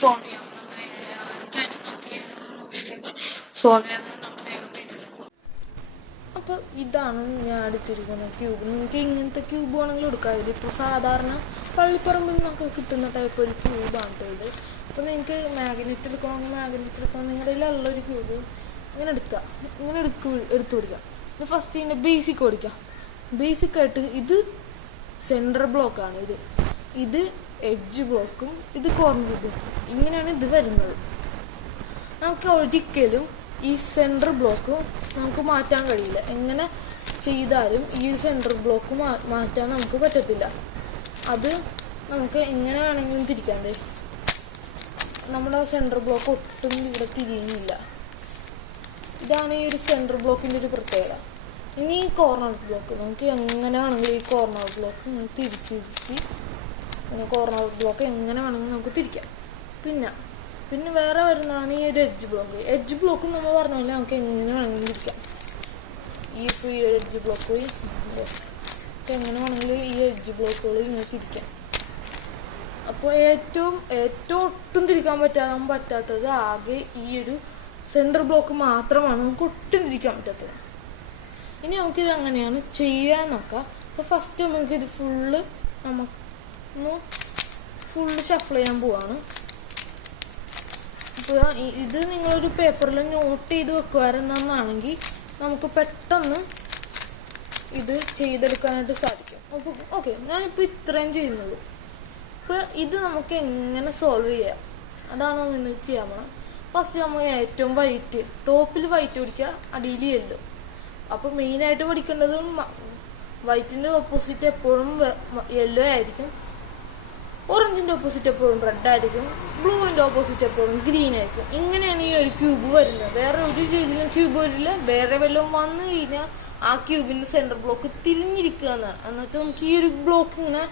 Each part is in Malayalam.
സോൾവ് ചെയ്യാം. നമ്മൾ ആർക്കായാലും നമുക്ക് ഈ ഒരു മിസ്റ്റേക്ക് സോൾവ് ചെയ്യാൻ നമുക്ക് വേഗം വീട്ടിലേക്ക്. അപ്പോൾ ഇതാണ് ഞാൻ എടുത്തിരിക്കുന്ന ക്യൂബ്. നിങ്ങൾക്ക് ഇങ്ങനത്തെ ക്യൂബ് വേണമെങ്കിലും എടുക്കാം. ഇതിപ്പോൾ സാധാരണ പള്ളിപ്പറമ്പിൽ നിന്നൊക്കെ കിട്ടുന്ന ടൈപ്പ് ഒരു ക്യൂബാണ് കേട്ടോ ഇത്. അപ്പോൾ നിങ്ങൾക്ക് മാഗ്നറ്റ് എടുക്കണമെങ്കിൽ മാഗ്നറ്റ് എടുക്കണം. നിങ്ങളുടെ കയ്യിലുള്ളൊരു ക്യൂബ് ഇങ്ങനെ എടുക്കുക, ഇങ്ങനെ എടുത്തു കൊടുക്കുക. ഇത് ഫസ്റ്റ് ഇതിൻ്റെ ബേസിക് ഓടിക്കുക. ബേസിക്കായിട്ട് ഇത് സെൻറ്റർ ബ്ലോക്കാണ്, ഇത് എഡ്ജ് ബ്ലോക്കും ഇത് കോർണർ ബ്ലോക്കും. ഇങ്ങനെയാണ് ഇത് വരുന്നത്. നമുക്ക് ഒരിക്കലും ഈ സെൻറ്റർ ബ്ലോക്ക് നമുക്ക് മാറ്റാൻ കഴിയില്ല. എങ്ങനെ ചെയ്താലും ഈ സെൻറ്റർ ബ്ലോക്ക് മാറ്റാൻ നമുക്ക് പറ്റത്തില്ല. അത് നമുക്ക് എങ്ങനെ വേണമെങ്കിലും തിരിക്കാണ്ട്. നമ്മുടെ സെൻറ്റർ ബ്ലോക്ക് ഒട്ടും ഇവിടെ തിരിയുന്നില്ല. ഇതാണ് ഈ ഒരു സെൻറ്റർ ബ്ലോക്കിൻ്റെ ഒരു പ്രത്യേകത. ഇനി ഈ കോർണർ ബ്ലോക്ക് നമുക്ക് എങ്ങനെ വേണമെങ്കിലും ഈ കോർണർ ബ്ലോക്ക് തിരിച്ച് കോർണർ ബ്ലോക്ക് എങ്ങനെ വേണമെങ്കിലും നമുക്ക് തിരിക്കാം. പിന്നെ വേറെ വരുന്നതാണ് ഈ ഒരു എഡ്ജ് ബ്ലോക്ക്. എഡ്ജ് ബ്ലോക്ക് നമ്മൾ പറഞ്ഞ പോലെ നമുക്ക് എങ്ങനെ വേണമെങ്കിലും തിരിക്കാം. ഈ ഒരു എഡ്ജ് ബ്ലോക്ക് എങ്ങനെ വേണമെങ്കിലും ഈ എഡ്ജ് ബ്ലോക്കുകൾ ഇങ്ങനെ തിരിക്കാം. അപ്പോൾ ഏറ്റവും ഒട്ടും തിരിക്കാൻ പറ്റാത്തത് ആകെ ഈ ഒരു സെൻറ്റർ ബ്ലോക്ക് മാത്രമാണ്. നമുക്ക് ഒട്ടും തിരിക്കാൻ പറ്റാത്തത്. ഇനി നമുക്കിത് എങ്ങനെയാണ് ചെയ്യാൻ നോക്കാം. അപ്പോൾ ഫസ്റ്റ് നമുക്കിത് ഫുള്ള് ഷഫിൾ ചെയ്യാൻ പോവാണ്. അപ്പോൾ ഇത് നിങ്ങളൊരു പേപ്പറിൽ നോട്ട് ചെയ്ത് വെക്കുവായിരുന്നാണെങ്കിൽ നമുക്ക് പെട്ടെന്ന് ഇത് ചെയ്തെടുക്കാനായിട്ട് സാധിക്കും. അപ്പോൾ ഓക്കെ, ഞാനിപ്പോൾ ഇത്രയും ചെയ്യുന്നുള്ളൂ. അപ്പോൾ ഇത് നമുക്ക് എങ്ങനെ സോൾവ് ചെയ്യാം അതാണ് നമ്മൾ ഇന്ന് ചെയ്യാൻ പോകണം. ഫസ്റ്റ് നമ്മൾ ഏറ്റവും വൈറ്റ്, ടോപ്പിൽ വൈറ്റ് പിടിക്കുക, അടിയിൽ യെല്ലോ. അപ്പോൾ മെയിനായിട്ട് പഠിക്കേണ്ടതും വൈറ്റിൻ്റെ ഓപ്പോസിറ്റ് എപ്പോഴും യെല്ലോ ആയിരിക്കും, ഓറഞ്ചിൻ്റെ ഓപ്പോസിറ്റ് എപ്പോഴും റെഡ് ആയിരിക്കും, ബ്ലൂവിൻ്റെ ഓപ്പോസിറ്റ് എപ്പോഴും ഗ്രീൻ ആയിരിക്കും. ഇങ്ങനെയാണ് ഈ ഒരു ക്യൂബ് വരുന്നത്. വേറെ ഒരു രീതിയിലും ക്യൂബ് വരില്ല. വേറെ വല്ലതും വന്നു കഴിഞ്ഞാൽ ആ ക്യൂബിൻ്റെ സെൻറ്റർ ബ്ലോക്ക് തിരിഞ്ഞിരിക്കുക എന്നാണ്. എന്നുവെച്ചാൽ നമുക്ക് ഈ ഒരു ബ്ലോക്ക് ഇങ്ങനെ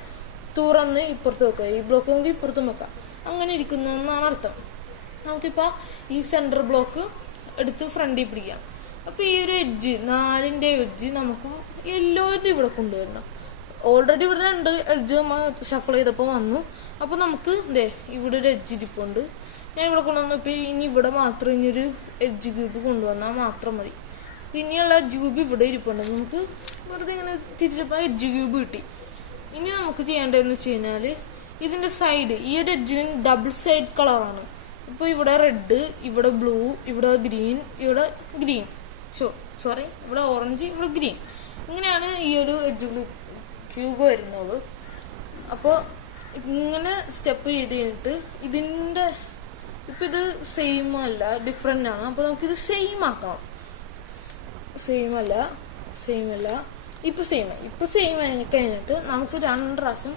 തുറന്ന് ഇപ്പുറത്ത് വെക്കാം, ഈ ബ്ലോക്ക് നമുക്ക് ഇപ്പുറത്തും വെക്കാം. അങ്ങനെ ഇരിക്കുന്നു എന്നാണ് അർത്ഥം. നമുക്കിപ്പോൾ ഈ സെൻറ്റർ ബ്ലോക്ക് എടുത്ത് ഫ്രണ്ടിൽ പിടിക്കാം. അപ്പോൾ ഈ ഒരു എഡ്ജ് 4ൻ്റെ എഡ്ജ് നമുക്ക് യെല്ലോൻ്റെ ഇവിടെ കൊണ്ടുവരണം. ഓൾറെഡി ഇവിടെ 2 എഡ്ജ് നമ്മൾ ഷഫിൾ ചെയ്തപ്പോൾ വന്നു. അപ്പോൾ നമുക്ക് ഇവിടെ ഒരു എഡ്ജ് ഇരിപ്പുണ്ട്. ഞാൻ ഇവിടെ കൊണ്ടുവന്നു. ഇപ്പോൾ ഇനി ഇവിടെ മാത്രം ഇനിയൊരു എഡ്ജ് ക്യൂബ് കൊണ്ടുവന്നാൽ മാത്രം മതി. ഇനിയുള്ള എഡ്ജ് ക്യൂബ് ഇവിടെ ഇരിപ്പുണ്ട്. നമുക്ക് വെറുതെ ഇങ്ങനെ തിരിച്ചപ്പോൾ എഡ്ജ് ക്യൂബ് കിട്ടി. ഇനി നമുക്ക് ചെയ്യേണ്ടതെന്ന് വെച്ച് കഴിഞ്ഞാൽ ഇതിൻ്റെ സൈഡ്, ഈ ഒരു എഡ്ജിന് ഡബിൾ സൈഡ് കളറാണ്. ഇപ്പോൾ ഇവിടെ റെഡ്, ഇവിടെ ബ്ലൂ, ഇവിടെ ഗ്രീൻ, ഇവിടെ ഓറഞ്ച്, ഇവിടെ ഗ്രീൻ. ഇങ്ങനെയാണ് ഈ ഒരു എഡ്ജ് ക്യൂബ് വരുന്നത്. അപ്പോൾ ഇങ്ങനെ സ്റ്റെപ്പ് ചെയ്ത് കഴിഞ്ഞിട്ട് ഇതിൻ്റെ ഇപ്പം ഇത് സെയിം അല്ല, ഡിഫറെൻ്റ് ആണ്. അപ്പോൾ നമുക്കിത് സെയിം ആക്കണം. സെയിം അല്ല ഇപ്പോൾ സെയിം ആയി കഴിഞ്ഞിട്ട് നമുക്ക് 2 പ്രാവശ്യം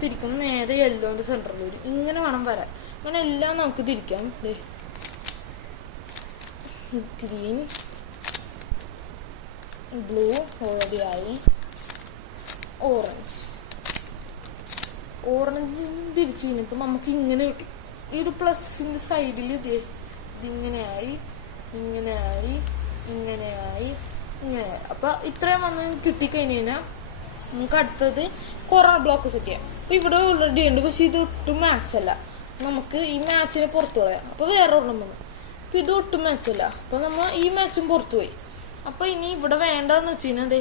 തിരിക്കും. നേരെ യെല്ലോൻ്റെ സെൻറ്ററിൽ വരും. ഇങ്ങനെ വേണം വരാൻ. അങ്ങനെ എല്ലാം നമുക്ക് തിരിക്കാം. ഗ്രീൻ, ബ്ലൂ ഓൾറെഡി ആയി, ഓറഞ്ച് തിരിച്ചു കഴിഞ്ഞപ്പോൾ നമുക്ക് ഇങ്ങനെ കിട്ടി. ഈ ഒരു പ്ലസിൻ്റെ സൈഡിൽ ഇതിങ്ങനെയായി. അപ്പോൾ ഇത്രയും വന്ന് കിട്ടിക്കഴിഞ്ഞ് കഴിഞ്ഞാൽ നമുക്ക് അടുത്തത് കോർണർ ബ്ലോക്ക് സെറ്റ് ചെയ്യാം. അപ്പോൾ ഇവിടെ ഓൾറെഡി ഉണ്ട്, പക്ഷെ ഇത് ഒട്ടും മാച്ചല്ല. നമുക്ക് ഈ മാച്ചിനെ പുറത്തു കളയാം. അപ്പോൾ വേറെ ഒരെണ്ണം വന്നു. അപ്പോൾ ഇത് ഒട്ടും മാച്ചല്ല. അപ്പോൾ നമ്മൾ ഈ മാച്ചും പുറത്തു പോയി. അപ്പോൾ ഇനി ഇവിടെ വേണ്ടതെന്ന് വെച്ച് കഴിഞ്ഞാൽ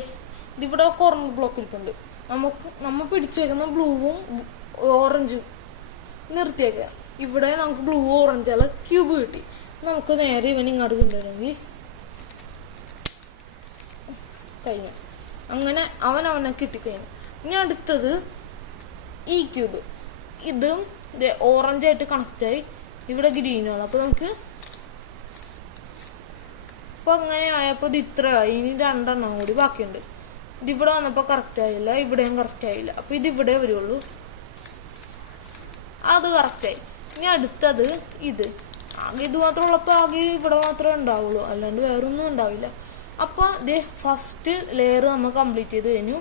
ഇതിവിടെ കോർണർ ബ്ലോക്ക് ഇരിപ്പുണ്ട്. നമ്മൾ പിടിച്ചേക്കുന്ന ബ്ലൂവും ഓറഞ്ചും നിർത്തിയേക്കുക. ഇവിടെ നമുക്ക് ബ്ലൂ ഓറഞ്ചുള്ള ക്യൂബ് കിട്ടി. നമുക്ക് നേരെ ഇവൻ ഇങ്ങോട്ട് കൊണ്ടുവരുമെങ്കിൽ കഴിഞ്ഞു. അങ്ങനെ അവനെ കിട്ടിക്കഴിഞ്ഞു. ഇനി അടുത്തത് ഈ ക്യൂബ്. ഇതും ഓറഞ്ചായിട്ട് കണക്റ്റായി, ഇവിടെ ഗ്രീനാണ്. അപ്പോൾ നമുക്ക് ഇപ്പോൾ അങ്ങനെ ആയപ്പോൾ ഇത് ഇത്രയായി. ഇനി 2 എണ്ണം കൂടി ബാക്കിയുണ്ട്. ഇതിവിടെ വന്നപ്പോൾ കറക്റ്റ് ആയില്ല, ഇവിടെയും കറക്റ്റ് ആയില്ല. അപ്പോൾ ഇതിവിടെ വരുള്ളൂ. അത് കറക്റ്റായി. ഇനി അടുത്തത് ആകെ ഇത് മാത്രം ഉള്ളപ്പോൾ ആകെ ഇവിടെ മാത്രമേ ഉണ്ടാവുള്ളൂ, അല്ലാണ്ട് വേറൊന്നും ഉണ്ടാവില്ല. അപ്പോൾ ഫസ്റ്റ് ലെയർ നമ്മൾ കംപ്ലീറ്റ് ചെയ്ത് കഴിഞ്ഞു.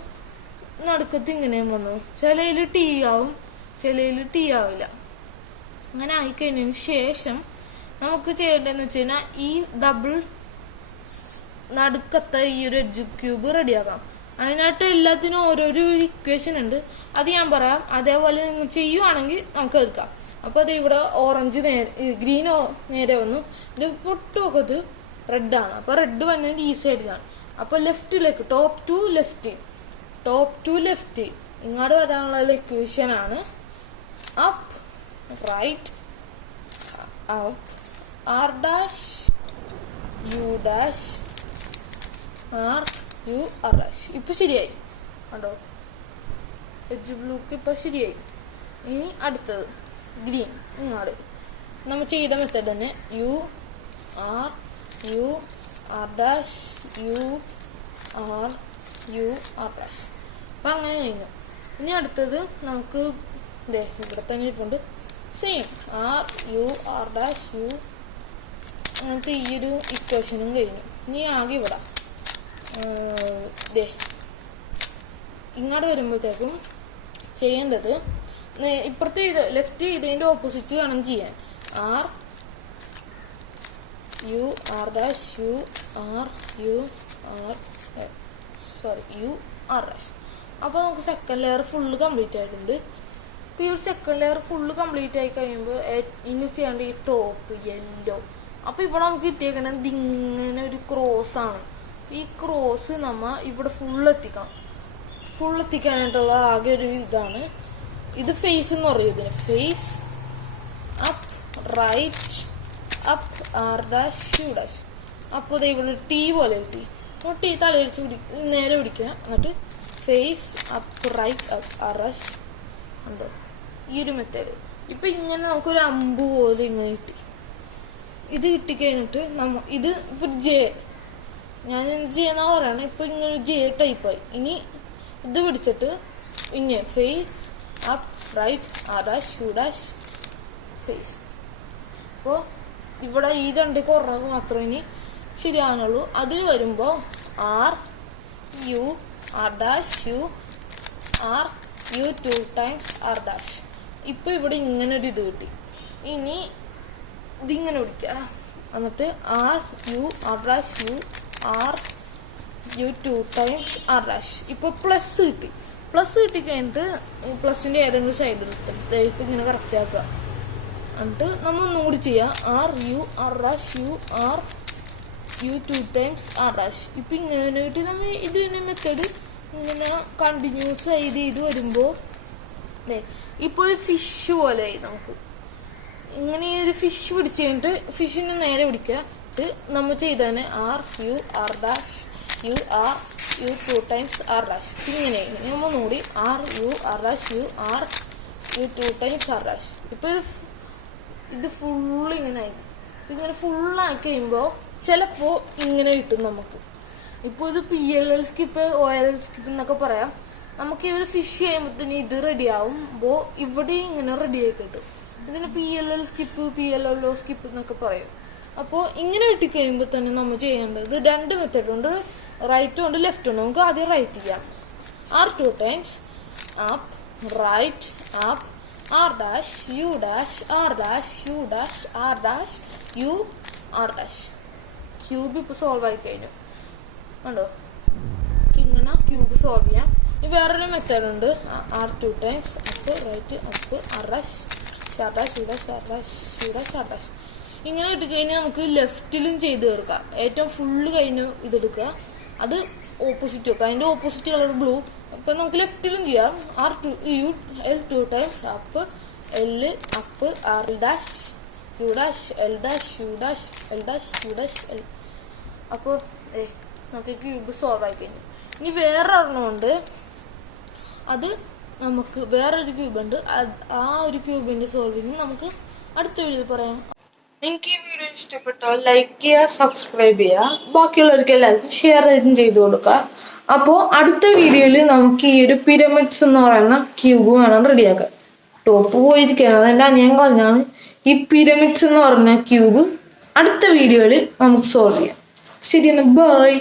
നടുക്കത്ത് ഇങ്ങനെയും വന്നു. ചിലയിൽ ടീ ആവും, ചിലയിൽ ടീ ആവില്ല. അങ്ങനെ ആയിക്കഴിഞ്ഞതിന് ശേഷം നമുക്ക് ചെയ്യേണ്ടതെന്ന് വെച്ച് കഴിഞ്ഞാൽ ഈ ഡബിൾ നടുക്കത്തെ ഈ ഒരു എഡ്ജ് ക്യൂബ് റെഡിയാക്കാം. അതിനായിട്ട് എല്ലാത്തിനും ഓരോരോ ഇക്വേഷൻ ഉണ്ട്. അത് ഞാൻ പറയാം. അതേപോലെ നിങ്ങൾ ചെയ്യുവാണെങ്കിൽ നമുക്ക് എടുക്കാം. അപ്പോൾ അത് ഇവിടെ ഓറഞ്ച് ഗ്രീൻ നേരെ വന്നു. ഇത് പൊട്ടുമൊക്കെ റെഡാണ്. അപ്പോൾ റെഡ് വന്നത് ഈ സൈഡിലാണ്. അപ്പോൾ ലെഫ്റ്റിലേക്ക് ടോപ്പ് ടു ലെഫ്റ്റ് ഇങ്ങോട്ട് വരാനുള്ള ഇക്വേഷനാണ് up right up R dash U dash R U R dash. ഇപ്പം ശരിയായി കണ്ടോ, എച്ച് ബ്ലൂക്ക് ഇപ്പം ശരിയായി. ഇനി അടുത്തത് ഗ്രീൻ ഇങ്ങോട്ട് നമ്മൾ ചെയ്ത മെത്തേഡ് തന്നെ U R dash U R dash. അപ്പം അങ്ങനെ കഴിഞ്ഞു. ഇനി അടുത്തത് നമുക്ക് ഇവിടെ തന്നെ ഇരിപ്പുണ്ട് സെയിം ആർ ഡാഷ് യു അങ്ങനത്തെ ഈ ഒരു ഇക്വേഷനും കഴിഞ്ഞു. ഇനി ആകെ ഇവിടെ ഇങ്ങോട്ട് വരുമ്പോഴത്തേക്കും ചെയ്യേണ്ടത് ഇപ്പുറത്തെ ലെഫ്റ്റ് ഇതിൻ്റെ ഓപ്പോസിറ്റ് വേണം ചെയ്യാൻ. R dash U R dash. അപ്പോൾ നമുക്ക് സെക്കൻഡ് ലെയർ ഫുള്ള് കംപ്ലീറ്റ് ആയിട്ടുണ്ട്. അപ്പോൾ ഈ ഒരു സെക്കൻഡ് ലെയർ ഫുള്ള് കംപ്ലീറ്റ് ആയി കഴിയുമ്പോൾ ഇനി ചെയ്യേണ്ട ഈ ടോപ്പ് യെല്ലോ. അപ്പോൾ ഇവിടെ നമുക്ക് കിട്ടിയേക്കണത് ഇങ്ങനെ ഒരു ക്രോസാണ്. ഈ ക്രോസ് നമ്മൾ ഇവിടെ ഫുള്ള് എത്തിക്കാനായിട്ടുള്ള ആകെ ഒരു ഇതാണ്. ഇത് ഫേസ് എന്ന് പറയും. ഇതിന് face up right up R dash U dash. അപ്പോൾ ഇത് ഇവിടെ ടീ പോലെ കിട്ടി. അപ്പോൾ ടീ തലയിടിച്ച് നേരെ പിടിക്കുക. എന്നിട്ട് face up right up R dash ഉണ്ടോ ഈ ഒരു മെത്തേഡ്. ഇപ്പം ഇങ്ങനെ നമുക്കൊരു അമ്പ് പോലെ ഇങ്ങനെ കിട്ടി. ഇത് കിട്ടിക്കഴിഞ്ഞിട്ട് ഇത് ഇപ്പം ഞാൻ എന്ത് ചെയ്യുന്ന പറയണം. ഇപ്പം ഇങ്ങനെ ജെ ടൈപ്പായി. ഇനി ഇത് പിടിച്ചിട്ട് ഇങ്ങനെ face up right R dash U dash face. അപ്പോൾ ഇവിടെ ഈ രണ്ട് കുറവ് മാത്രമേ ഇനി ശരിയാവുന്നുള്ളൂ. അതിൽ വരുമ്പോൾ R dash U 2 times R dash. ഇപ്പോൾ ഇവിടെ ഇങ്ങനെ ഒരു ഇത് കിട്ടി. ഇനി ഇതിങ്ങനെ പിടിക്കുക. എന്നിട്ട് R dash U 2 times R dash. ഇപ്പോൾ പ്ലസ് കിട്ടിക്കഴിഞ്ഞിട്ട് പ്ലസിൻ്റെ ഏതെങ്കിലും സൈഡ് എടുത്തിട്ട് ഇപ്പം ഇങ്ങനെ കറക്റ്റ് ആക്കുക. എന്നിട്ട് നമ്മൾ ഒന്നുകൂടി ചെയ്യാം. R dash U 2 times R dash. ഇപ്പം ഇങ്ങനെ കിട്ടി. നമ്മൾ ഇതിൻ്റെ മെത്തേഡ് ഇങ്ങനെ കണ്ടിന്യൂസ് ചെയ്ത് വരുമ്പോൾ ഇപ്പോൾ ഒരു ഫിഷ് പോലെ നമുക്ക് ഇങ്ങനെ ഒരു ഫിഷ് പിടിച്ച് കഴിഞ്ഞിട്ട് ഫിഷിന് നേരെ പിടിക്കുക. ഇത് നമ്മൾ ചെയ്തതിന് R dash U 2 times R dash. ഇങ്ങനെ നമ്മൾ ഒന്നുകൂടി R dash U 2 times R dash. ഇപ്പോൾ ഇത് ഫുള്ള് ഇങ്ങനെ ആയി. ഇങ്ങനെ ഫുള്ളാക്കി കഴിയുമ്പോൾ ചിലപ്പോൾ ഇങ്ങനെ കിട്ടും നമുക്ക്. ഇപ്പോൾ ഇത് PLL സ്കിപ്പ് OLL സ്കിപ്പ് എന്നൊക്കെ പറയാം. നമുക്ക് ഈ ഒരു ഫിഷ് ചെയ്യുമ്പോഴത്തേന് ഇത് റെഡി ആവുമ്പോൾ ഇവിടെ ഇങ്ങനെ റെഡി ആയി കിട്ടും. ഇതിന് PLL സ്കിപ്പ് PLLO സ്കിപ്പ് എന്നൊക്കെ പറയും. അപ്പോൾ ഇങ്ങനെ കിട്ടിക്കഴിയുമ്പോൾ തന്നെ നമ്മൾ ചെയ്യേണ്ടത് രണ്ട് മെത്തേഡ് ഉണ്ട്, റൈറ്റും ഉണ്ട് ലെഫ്റ്റും ഉണ്ട്. നമുക്ക് ആദ്യം റൈറ്റ് ചെയ്യാം. R 2 times up right up R dash U dash R dash U dash R dash U R dash. Cube ഇപ്പോൾ സോൾവ് ആയി കഴിഞ്ഞു കണ്ടോ. ഇങ്ങനെ ക്യൂബ് സോൾവ് ചെയ്യാം. ഇനി വേറൊരു മെത്തേഡ് ഉണ്ട്. R 2 times up right up R dash ഷാർ dash U dash R dash U dash R dash. ഇങ്ങനെ ഇട്ടുകഴിഞ്ഞാൽ നമുക്ക് ലെഫ്റ്റിലും ചെയ്ത് തീർക്കാം. ഏറ്റവും ഫുള്ള് കഴിഞ്ഞ് ഇതെടുക്കുക. അത് ഓപ്പോസിറ്റ് വെക്കുക. അതിൻ്റെ ഓപ്പോസിറ്റ് കളർ ബ്ലൂ. അപ്പം നമുക്ക് ലെഫ്റ്റിലും ചെയ്യാം. L 2 times up L up R dash U dash L dash U dash L dash U dash L. അപ്പോൾ നമുക്ക് ക്യൂബ് സോൾവ് ആയി കഴിഞ്ഞു. ഇനി വേറെ ഒരെണ്ണമുണ്ട്. അത് നമുക്ക് വേറൊരു ക്യൂബുണ്ട്. ആ ഒരു ക്യൂബിൻ്റെ സോൾവിങ് നമുക്ക് അടുത്ത വീഡിയോയിൽ പറയാം. എനിക്ക് ഈ വീഡിയോ ഇഷ്ടപ്പെട്ടാൽ ലൈക്ക് ചെയ്യുക, സബ്സ്ക്രൈബ് ചെയ്യുക, ബാക്കിയുള്ളവർക്ക് എല്ലാവർക്കും ഷെയർ ചെയ്ത് കൊടുക്കുക. അപ്പോൾ അടുത്ത വീഡിയോയിൽ നമുക്ക് ഈ ഒരു പിരമിഡ്സ് എന്ന് പറയുന്ന ക്യൂബ് വേണം റെഡിയാക്കാൻ. ടോപ്പ് പോയിരിക്കുകയാണ്, അതെൻ്റെ അനിയൻ കളഞ്ഞാണ്. ഈ പിരമിഡ്സ് എന്ന് പറഞ്ഞ ക്യൂബ് അടുത്ത വീഡിയോയിൽ നമുക്ക് സോൾവ് ചെയ്യാം. ശരി എന്നാൽ ബൈ.